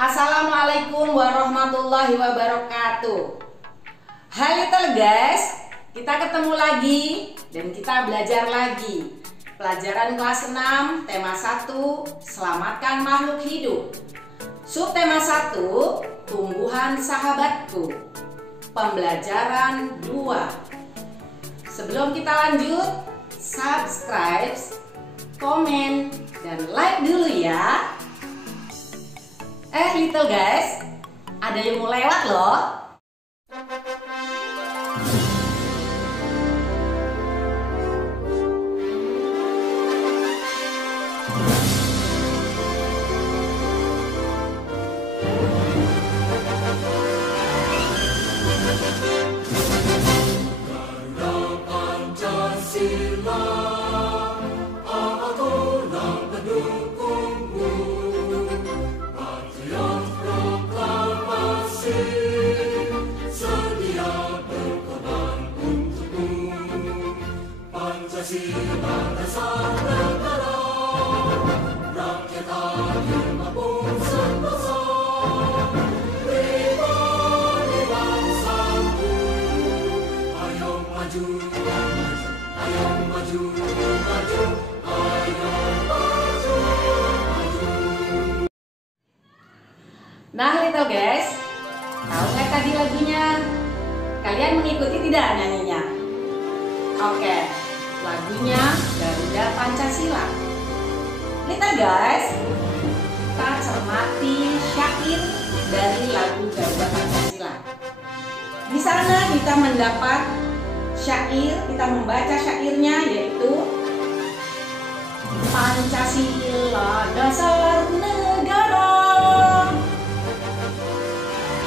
Assalamualaikum warahmatullahi wabarakatuh. Hai little guys, kita ketemu lagi dan kita belajar lagi. Pelajaran kelas 6, tema 1, selamatkan makhluk hidup. Subtema 1, tumbuhan sahabatku. Pembelajaran 2. Sebelum kita lanjut, subscribe, komen, dan like dulu ya. Little guys, ada yang mau lewat loh. Nah little guys, tahu nggak tadi lagunya? Kalian mengikuti tidak nyanyinya? Oke, lagunya Garuda Pancasila. Little guys, kita cermati syair dari lagu Garuda Pancasila. Di sana kita mendapat syair, kita membaca syairnya yaitu Pancasila dasar negara.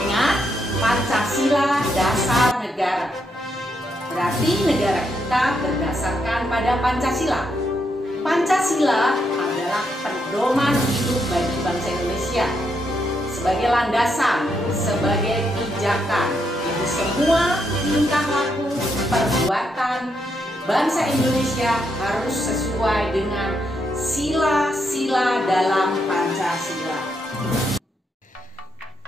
Ingat, Pancasila dasar negara. Berarti negara kita berdasarkan pada Pancasila. Pancasila adalah pedoman hidup bagi bangsa Indonesia sebagai landasan, sebagai pijakan. Jadi semua tingkah laku, perbuatan bangsa Indonesia harus sesuai dengan sila-sila dalam Pancasila.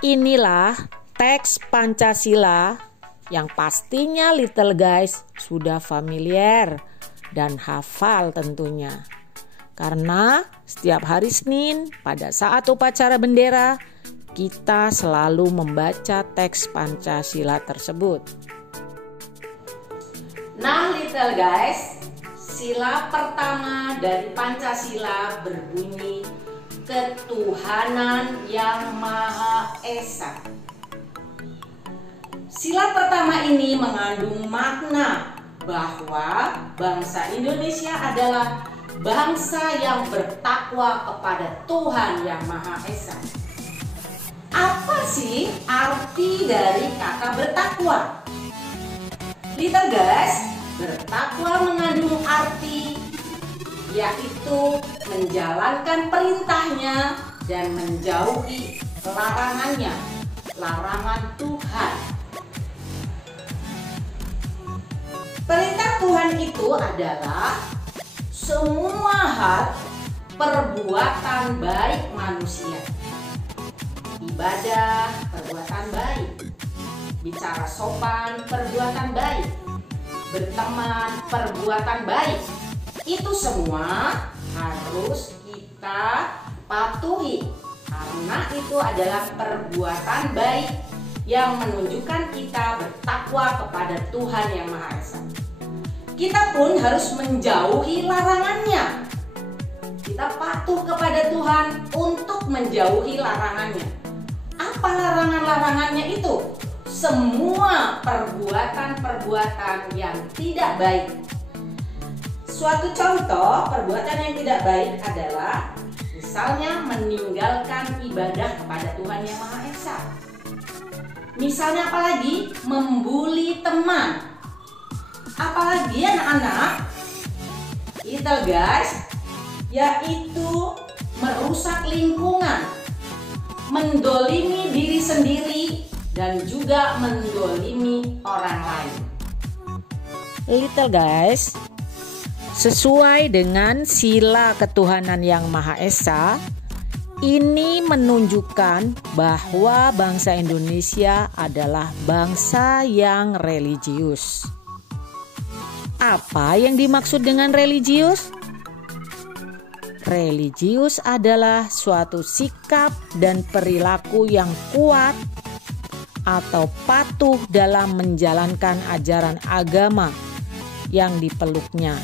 Inilah teks Pancasila yang pastinya little guys sudah familiar dan hafal tentunya. Karena setiap hari Senin pada saat upacara bendera kita selalu membaca teks Pancasila tersebut. Nah little guys, sila pertama dari Pancasila berbunyi ketuhanan yang Maha Esa. Sila pertama ini mengandung makna bahwa bangsa Indonesia adalah bangsa yang bertakwa kepada Tuhan yang Maha Esa. Apa sih arti dari kata bertakwa? Little guys, bertakwa mengandung arti yaitu menjalankan perintahnya dan menjauhi larangannya, larangan Tuhan. Perintah Tuhan itu adalah semua hal perbuatan baik manusia. Ibadah, perbuatan baik. Bicara sopan, perbuatan baik. Berteman, perbuatan baik. Itu semua harus kita patuhi karena itu adalah perbuatan baik yang menunjukkan kita bertakwa kepada Tuhan yang Maha Esa. Kita pun harus menjauhi larangannya. Kita patuh kepada Tuhan untuk menjauhi larangannya. Apa larangan-larangannya itu? Semua perbuatan-perbuatan yang tidak baik. Suatu contoh perbuatan yang tidak baik adalah misalnya meninggalkan ibadah kepada Tuhan yang Maha Esa. Misalnya apalagi membuli teman. Apalagi anak-anak, little guys, yaitu merusak lingkungan, mendolimi diri sendiri dan juga mendolimi orang lain. Little guys, sesuai dengan sila ketuhanan yang Maha Esa, Ini menunjukkan bahwa bangsa Indonesia adalah bangsa yang religius. Apa yang dimaksud dengan religius? Religius adalah suatu sikap dan perilaku yang kuat atau patuh dalam menjalankan ajaran agama yang dipeluknya.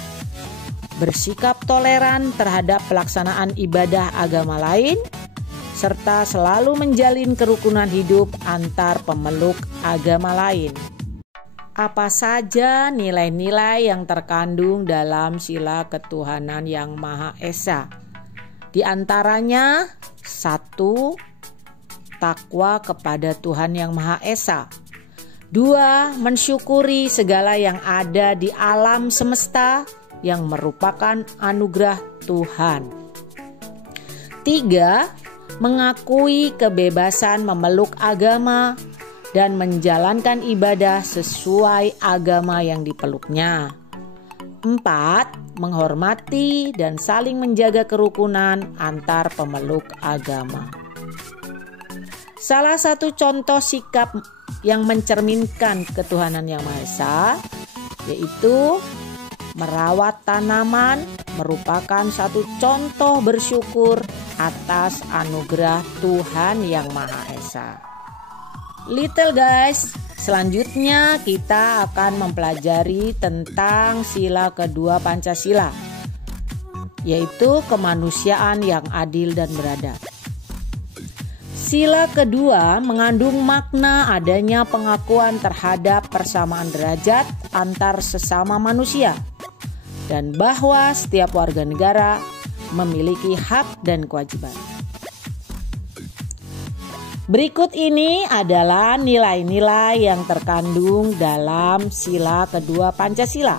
Bersikap toleran terhadap pelaksanaan ibadah agama lain, serta selalu menjalin kerukunan hidup antar pemeluk agama lain. Apa saja nilai-nilai yang terkandung dalam sila ketuhanan yang Maha Esa? Di antaranya 1. Takwa kepada Tuhan yang Maha Esa. 2. Mensyukuri segala yang ada di alam semesta yang merupakan anugerah Tuhan. 3. Mengakui kebebasan memeluk agama dan menjalankan ibadah sesuai agama yang dipeluknya. 4. Menghormati dan saling menjaga kerukunan antar pemeluk agama. Salah satu contoh sikap yang mencerminkan ketuhanan yang Maha Esa yaitu merawat tanaman merupakan satu contoh bersyukur atas anugerah Tuhan yang Maha Esa. Little guys, selanjutnya kita akan mempelajari tentang sila kedua Pancasila, yaitu kemanusiaan yang adil dan beradab. Sila kedua mengandung makna adanya pengakuan terhadap persamaan derajat antar sesama manusia dan bahwa setiap warga negara memiliki hak dan kewajiban. Berikut ini adalah nilai-nilai yang terkandung dalam sila kedua Pancasila.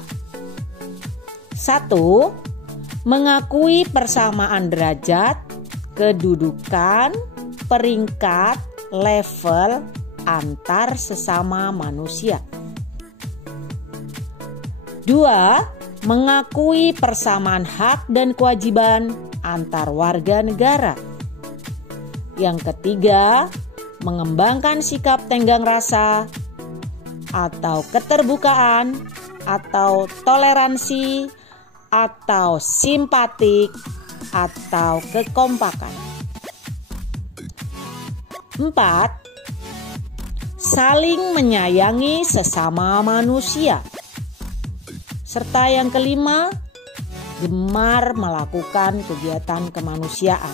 1. Mengakui persamaan derajat, kedudukan, peringkat, level antar sesama manusia. 2. Mengakui persamaan hak dan kewajiban antar warga negara. Yang ketiga, mengembangkan sikap tenggang rasa atau keterbukaan atau toleransi atau simpatik atau kekompakan. 4. Saling menyayangi sesama manusia. Serta yang kelima, gemar melakukan kegiatan kemanusiaan.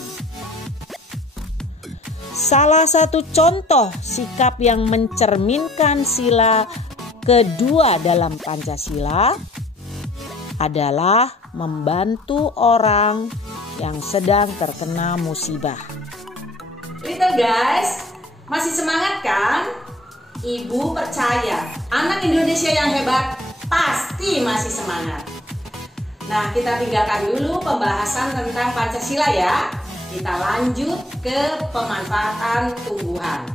Salah satu contoh sikap yang mencerminkan sila kedua dalam Pancasila adalah membantu orang yang sedang terkena musibah. Little guys, masih semangat kan? Ibu percaya anak Indonesia yang hebat pasti masih semangat. Nah, kita tinggalkan dulu pembahasan tentang Pancasila ya. Kita lanjut ke pemanfaatan tumbuhan.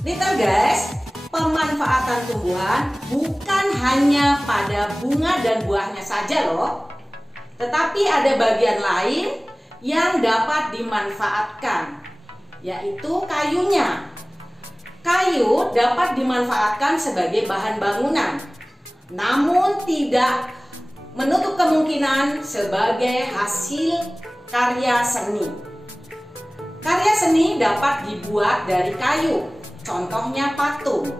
Little guys, pemanfaatan tumbuhan bukan hanya pada bunga dan buahnya saja loh. Tetapi ada bagian lain yang dapat dimanfaatkan, yaitu kayunya. Kayu dapat dimanfaatkan sebagai bahan bangunan, namun tidak menutup kemungkinan sebagai hasil karya seni. Karya seni dapat dibuat dari kayu, contohnya patung.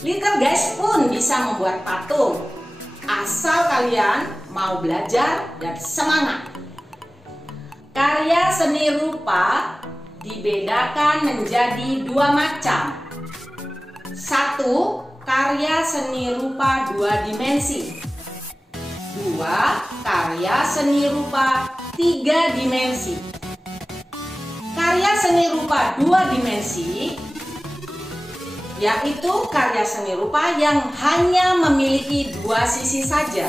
Little guys pun bisa membuat patung, asal kalian mau belajar dan semangat. Karya seni rupa dibedakan menjadi dua macam. 1. Karya seni rupa dua dimensi. 2. Karya seni rupa 3 dimensi. Karya seni rupa 2 dimensi yaitu karya seni rupa yang hanya memiliki 2 sisi saja,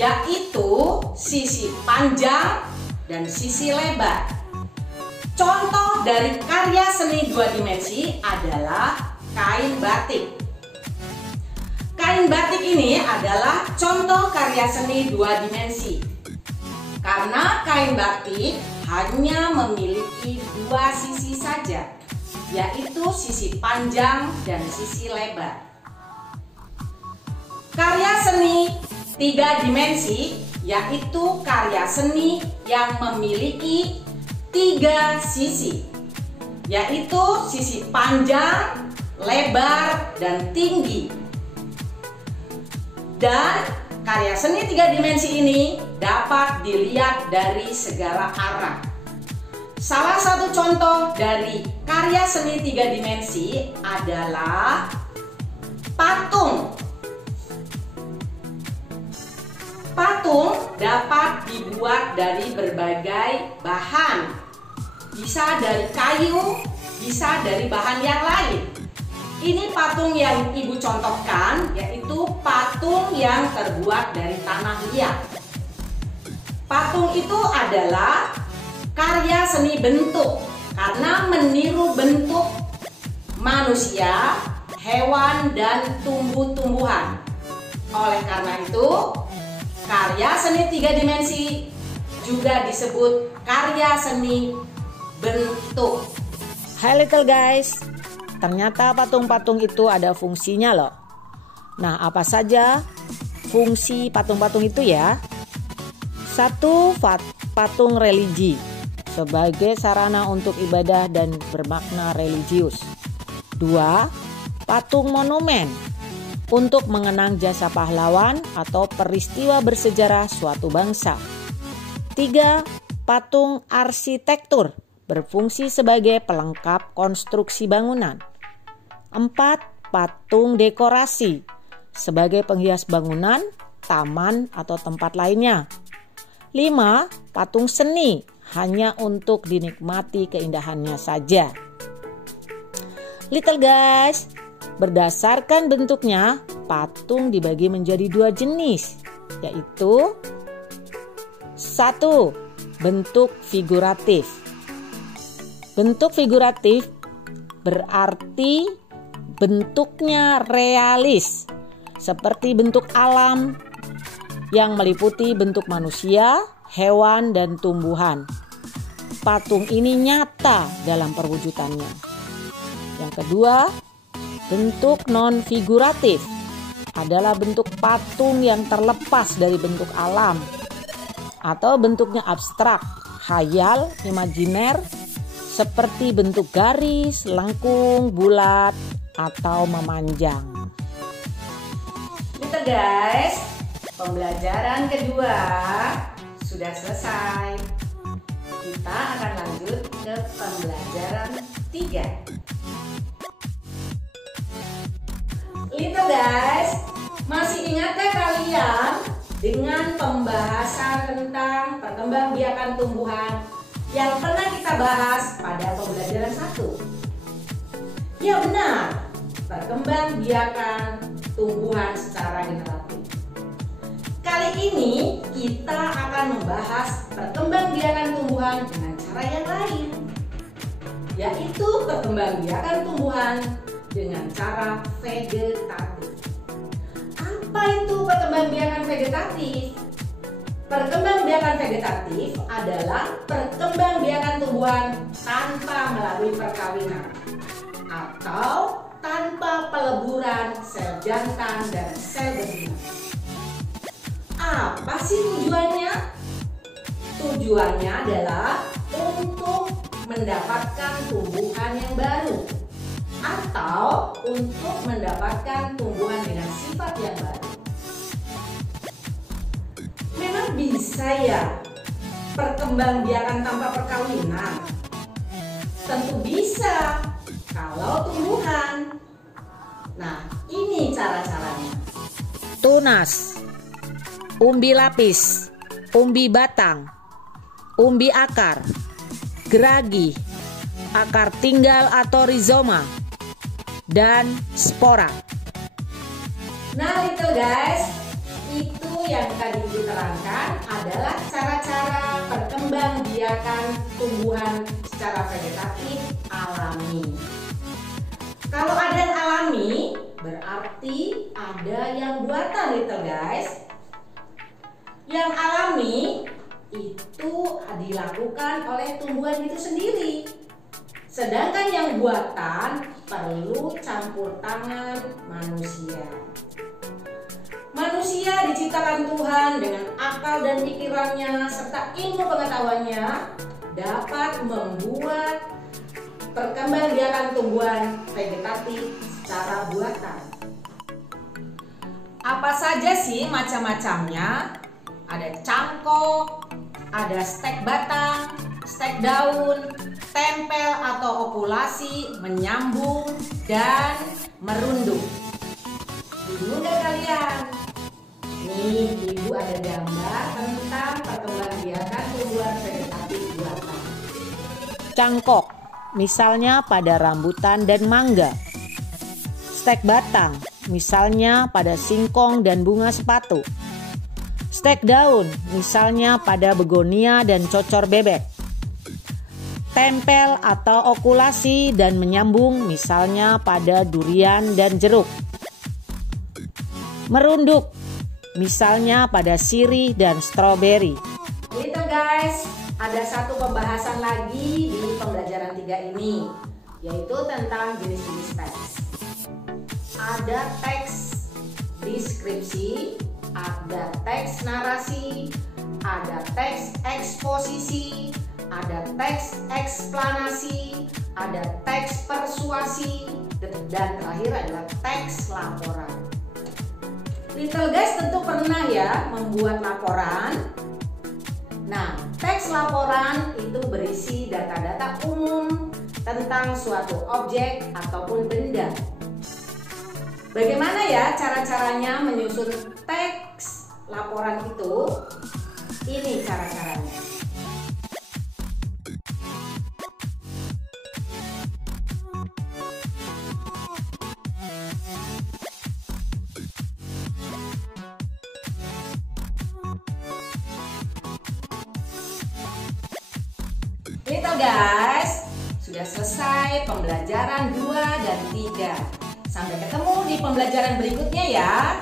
yaitu sisi panjang dan sisi lebar. Contoh dari karya seni 2 dimensi adalah kain batik. Kain batik ini adalah contoh karya seni 2 dimensi. Karena kain batik hanya memiliki dua sisi saja, yaitu sisi panjang dan sisi lebar. Karya seni 3 dimensi yaitu karya seni yang memiliki 3 sisi, yaitu sisi panjang, lebar, dan tinggi. Dan karya seni 3 dimensi ini dapat dilihat dari segala arah. Salah satu contoh dari karya seni 3 dimensi adalah patung. Patung dapat dibuat dari berbagai bahan. Bisa dari kayu, bisa dari bahan yang lain. Ini patung yang Ibu contohkan, yaitu patung yang terbuat dari tanah liat. Patung itu adalah karya seni bentuk karena meniru bentuk manusia, hewan, dan tumbuh-tumbuhan. Oleh karena itu, karya seni 3 dimensi juga disebut karya seni bentuk. Hai little guys, ternyata patung-patung itu ada fungsinya loh. Nah, apa saja fungsi patung-patung itu ya? 1. Patung religi sebagai sarana untuk ibadah dan bermakna religius. 2. Patung monumen untuk mengenang jasa pahlawan atau peristiwa bersejarah suatu bangsa. 3. Patung arsitektur berfungsi sebagai pelengkap konstruksi bangunan. 4. Patung dekorasi sebagai penghias bangunan, taman, atau tempat lainnya. 5. Patung seni hanya untuk dinikmati keindahannya saja. Little guys, berdasarkan bentuknya, patung dibagi menjadi 2 jenis, yaitu 1. Bentuk figuratif. Bentuk figuratif berarti bentuknya realis, seperti bentuk alam yang meliputi bentuk manusia, hewan, dan tumbuhan. Patung ini nyata dalam perwujudannya. Yang kedua, bentuk non-figuratif adalah bentuk patung yang terlepas dari bentuk alam atau bentuknya abstrak, khayal, imajiner, seperti bentuk garis, lengkung, bulat, atau memanjang. Gitu guys, pembelajaran kedua sudah selesai. Kita akan lanjut ke pembelajaran 3. Little guys, masih ingatkah kalian dengan pembahasan tentang perkembangbiakan tumbuhan yang pernah kita bahas pada pembelajaran 1? Ya benar, perkembangbiakan tumbuhan secara generatif. Kali ini kita akan membahas perkembangbiakan tumbuhan dengan cara yang lain, yaitu perkembangbiakan tumbuhan dengan cara vegetatif. Apa itu perkembangbiakan vegetatif? Perkembangbiakan vegetatif adalah perkembangbiakan tumbuhan tanpa melalui perkawinan atau tanpa peleburan sel jantan dan sel betina. Apa sih tujuannya? Tujuannya adalah untuk mendapatkan tumbuhan yang baru atau untuk mendapatkan tumbuhan dengan sifat yang baru. Memang bisa ya perkembangbiakan tanpa perkawinan? Tentu bisa kalau tumbuhan. Nah, ini cara-caranya. Tunas, umbi lapis, umbi batang, umbi akar, geragi, akar tinggal atau rizoma, dan spora. Nah, little guys, itu yang tadi diterangkan adalah cara-cara perkembangbiakan tumbuhan secara vegetatif alami. Kalau ada yang alami, berarti ada yang buatan, little guys. Yang alami itu dilakukan oleh tumbuhan itu sendiri. Sedangkan yang buatan perlu campur tangan manusia. Manusia diciptakan Tuhan dengan akal dan pikirannya serta ilmu pengetahuannya dapat membuat perkembangbiakan tumbuhan vegetatif secara buatan. Apa saja sih macam-macamnya? Ada cangkok, ada stek batang, stek daun, tempel atau okulasi, menyambung, dan merunduk. Bingung nggak kalian? Nih, Ibu ada gambar tentang perkembangbiakan tumbuhan vegetatif buatan. Cangkok, misalnya pada rambutan dan mangga. Stek batang, misalnya pada singkong dan bunga sepatu. Stek daun, misalnya pada begonia dan cocor bebek. Tempel atau okulasi dan menyambung, misalnya pada durian dan jeruk. Merunduk, misalnya pada sirih dan stroberi. Gitu guys, ada satu pembahasan lagi di pembelajaran 3 ini, yaitu tentang jenis-jenis teks. Ada teks deskripsi, ada teks narasi, ada teks eksposisi, ada teks eksplanasi, ada teks persuasi, dan terakhir adalah teks laporan. Little guys tentu pernah ya membuat laporan. Nah, teks laporan itu berisi data-data umum tentang suatu objek ataupun benda. Bagaimana ya cara-caranya menyusun teks laporan itu? Ini cara-caranya. Itu guys, sudah selesai pembelajaran 2 dan 3. Sampai ketemu di pembelajaran berikutnya ya.